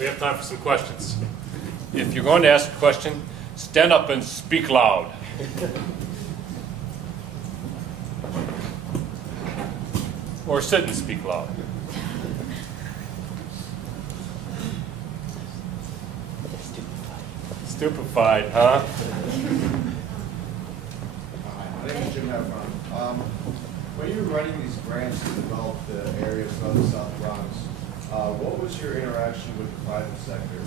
We have time for some questions. If you're going to ask a question, stand up and speak loud. Or sit and speak loud. Stupefied, huh? My name is Jim Heffron. When you were running these grants to develop the areas of the South Bronx, what was your interaction with the private sector?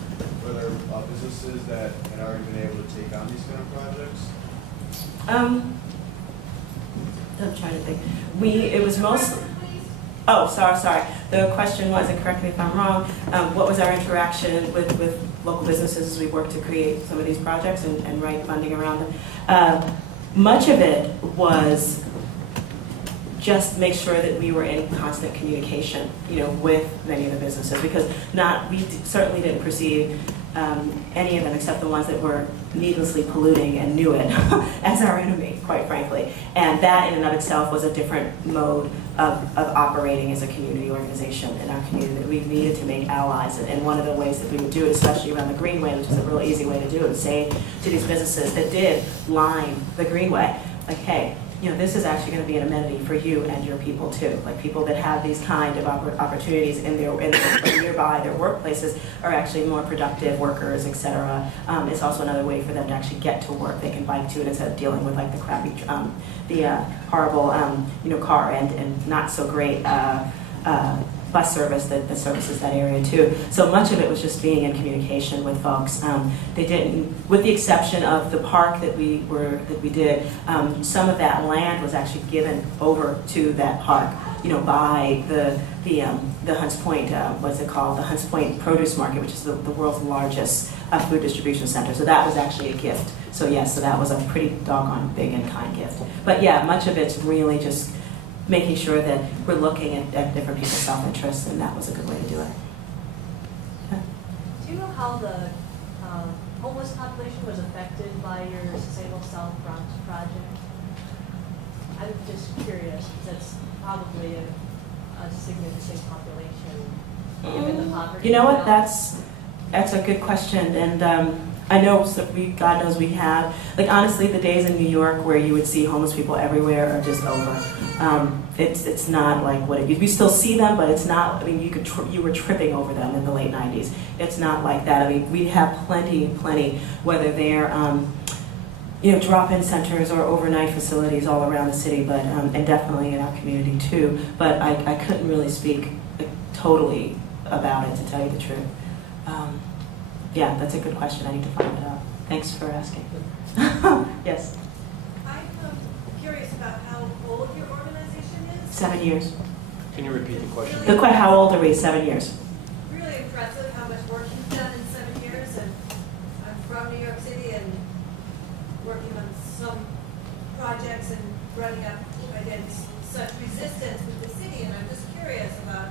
Were there businesses that had already been able to take on these kind of projects? I'm trying to think. It was mostly. Oh, sorry. The question was, and correct me if I'm wrong, what was our interaction with local businesses as we worked to create some of these projects and write funding around them? Much of it was just make sure that we were in constant communication, with many of the businesses, because we certainly didn't perceive any of them except the ones that were needlessly polluting and knew it as our enemy, quite frankly. And that in and of itself was a different mode of operating as a community organization in our community that we needed to make allies. And one of the ways that we would do it, especially around the Greenway, which is a real easy way to do it, is say to these businesses that did line the Greenway, like, hey, this is actually going to be an amenity for you and your people too. Like people that have these kind of opportunities in nearby their workplaces are actually more productive workers, etc. It's also another way for them to actually get to work. They can bike to it instead of dealing with like the crappy, horrible, car and not so great bus service that services that area too. So much of it was just being in communication with folks. They didn't, with the exception of the park that we did, some of that land was actually given over to that park, by the Hunts Point, what's it called? The Hunts Point Produce Market, which is the world's largest food distribution center. So that was actually a gift. So yes, so that was a pretty doggone big and kind gift. But yeah, much of it's really just making sure that we're looking at different people's self-interest, and that was a good way to do it. Yeah. Do you know how the homeless population was affected by your Sustainable South Bronx project? I'm just curious, because that's probably a significant population, given the poverty. You know what, that's a good question, and I know, God knows we have. Like honestly, the days in New York where you would see homeless people everywhere are just over. It's not like what it used. We still see them, but it's not. I mean, you were tripping over them in the late '90s. It's not like that. I mean, we have plenty, whether they're drop-in centers or overnight facilities all around the city, but and definitely in our community too. But I couldn't really speak totally about it, to tell you the truth. Yeah, that's a good question. I need to find it out. Thanks for asking. Yes? I'm curious about how old your organization is. 7 years. Can you repeat the question? How old are we? 7 years. Really impressive how much work you've done in 7 years. And I'm from New York City and working on some projects and running up against such resistance with the city. And I'm just curious about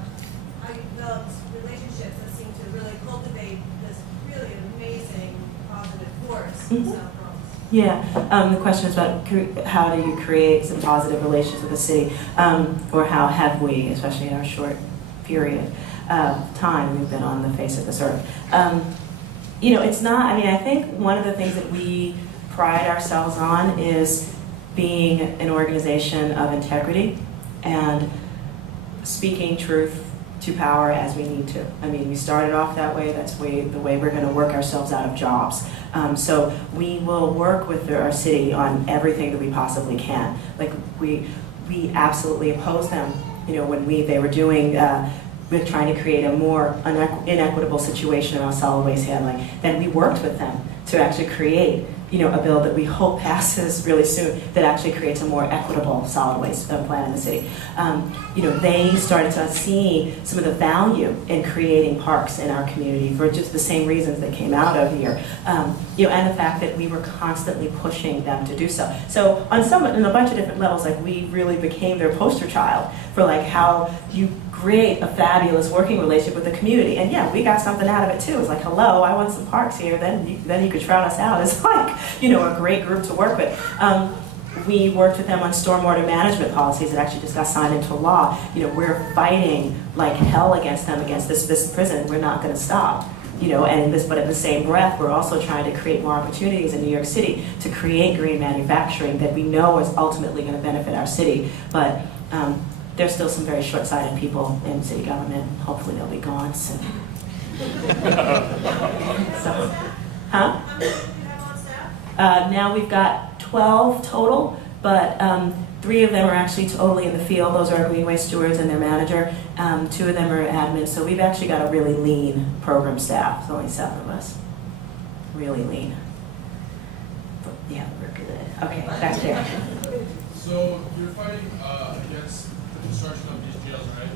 how you developed relationships that seem to really cultivate this really amazing positive force in South Bronx. Yeah, the question is about how do you create some positive relations with the city, or how have we, especially in our short period of time we've been on the face of this earth. It's not, I think one of the things that we pride ourselves on is being an organization of integrity and speaking truth to power as we need to. I mean, we started off that way. That's the way we're going to work ourselves out of jobs. So we will work with our city on everything that we possibly can. Like we absolutely oppose them. When they were doing with trying to create a more inequitable situation around solid waste handling, then we worked with them to actually create a bill that we hope passes really soon that actually creates a more equitable solid waste plan in the city. They started to see some of the value in creating parks in our community for just the same reasons that came out of here. And the fact that we were constantly pushing them to do so. So in a bunch of different levels, like we really became their poster child for like how you create a fabulous working relationship with the community. And yeah, we got something out of it too. It's like, hello, I want some parks here. Then you could trot us out. It's like, a great group to work with. We worked with them on stormwater management policies that actually just got signed into law. We're fighting like hell against them, against this prison. We're not going to stop. But in the same breath, we're also trying to create more opportunities in New York City to create green manufacturing that we know is ultimately going to benefit our city. But there's still some very short-sighted people in city government. Hopefully they'll be gone soon. So, huh? How many do you have on staff? Now we've got 12 total, but 3 of them are actually totally in the field. Those are our Greenway stewards and their manager. 2 of them are admin. So we've actually got a really lean program staff. There's only 7 of us. Really lean. But yeah, we're good. Okay, back there. So you're fighting against the construction of these jails, right?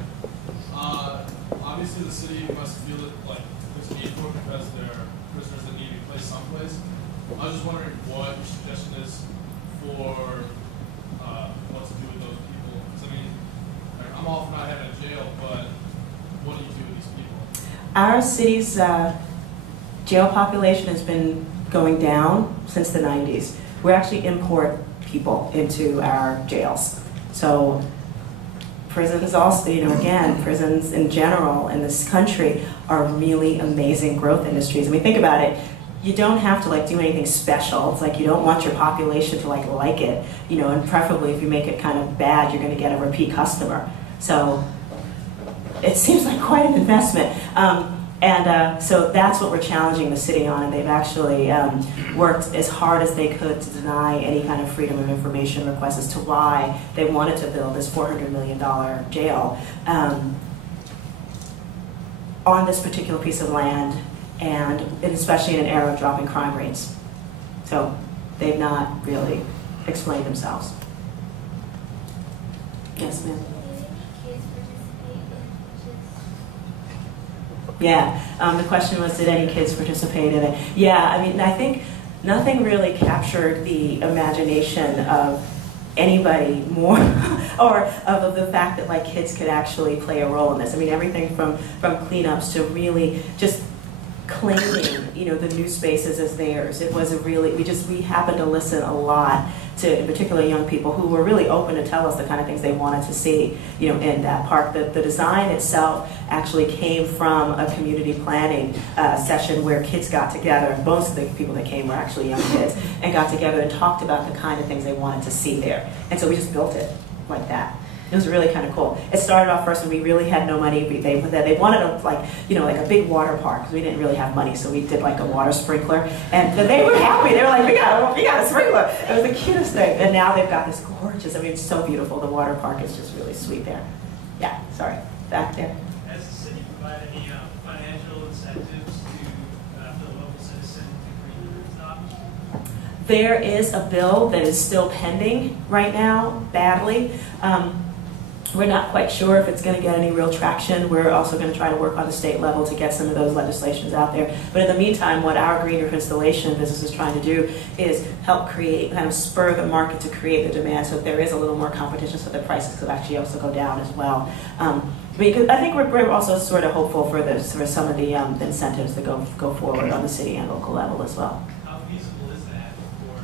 Obviously, the city must feel it like there's a need for it because there are prisoners that need to be placed someplace. I was just wondering what your suggestion is for what to do with those people. Because I mean, like, I'm all for not having a jail, but what do you do with these people? Our city's jail population has been going down since the 90s. We actually import people into our jails. So prisons also, again, prisons in general in this country are really amazing growth industries. I mean, think about it. You don't have to do anything special. It's like you don't want your population to like it, and preferably if you make it kind of bad, you're going to get a repeat customer. So it seems like quite an investment. So that's what we're challenging the city on, and they've actually worked as hard as they could to deny any kind of freedom of information request as to why they wanted to build this $400 million jail on this particular piece of land, and especially in an era of dropping crime rates. So they've not really explained themselves. Yes, ma'am. Yeah, the question was, did any kids participate in it? Yeah, I mean, I think nothing really captured the imagination of anybody more, or of the fact that kids could actually play a role in this. I mean, everything from cleanups to really just claiming, the new spaces as theirs. It was we happened to listen a lot to, in particular, young people who were really open to tell us the kind of things they wanted to see, in that park. The design itself actually came from a community planning session where kids got together. Most of the people that came were actually young kids, and got together and talked about the kind of things they wanted to see there. And so we just built it like that. It was really kind of cool. It started off first when we really had no money. They wanted a a big water park, because we didn't really have money. So we did a water sprinkler, and they were happy. They were like, we got a sprinkler. It was the cutest thing. And now they've got this gorgeous. I mean, it's so beautiful. The water park is just really sweet there. Yeah, sorry, back there. Has the city provided any financial incentives to the local citizen to green the rooftops? There is a bill that is still pending right now, badly. We're not quite sure if it's going to get any real traction. We're also going to try to work on the state level to get some of those legislations out there. But in the meantime, what our green roof installation business is trying to do is help create, kind of spur the market to create the demand, so if there is a little more competition, so the prices could actually also go down as well. Because I think we're also sort of hopeful for some of the incentives that go forward on the city and local level as well. How feasible is that for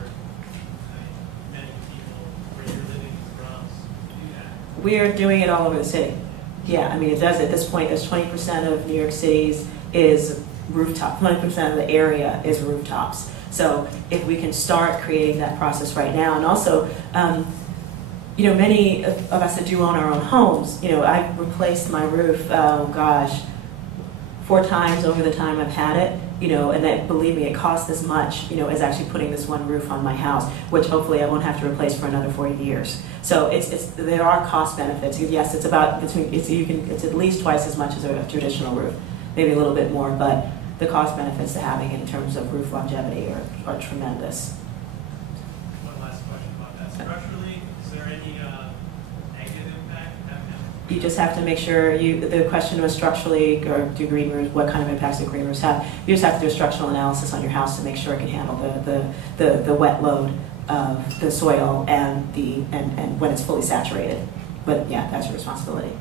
many people where you're living in the Bronx to do that? We are doing it all over the city. Yeah, I mean, it does. At this point, there's 20% of New York City's is rooftop. 20% of the area is rooftops. So if we can start creating that process right now, and also, many of us that do own our own homes, I've replaced my roof, 4 times over the time I've had it, and that, believe me, it costs as much, as actually putting this one roof on my house, which hopefully I won't have to replace for another 40 years. So there are cost benefits. Yes, it's at least twice as much as a traditional roof, maybe a little bit more, but the cost benefits to having it in terms of roof longevity are tremendous. One last question about that. Structurally, is there any negative impact? You just have to make sure the question was structurally, or do green roofs, what kind of impacts do green roofs have? You just have to do a structural analysis on your house to make sure it can handle the wet load of the soil and when it's fully saturated. But yeah, that's your responsibility.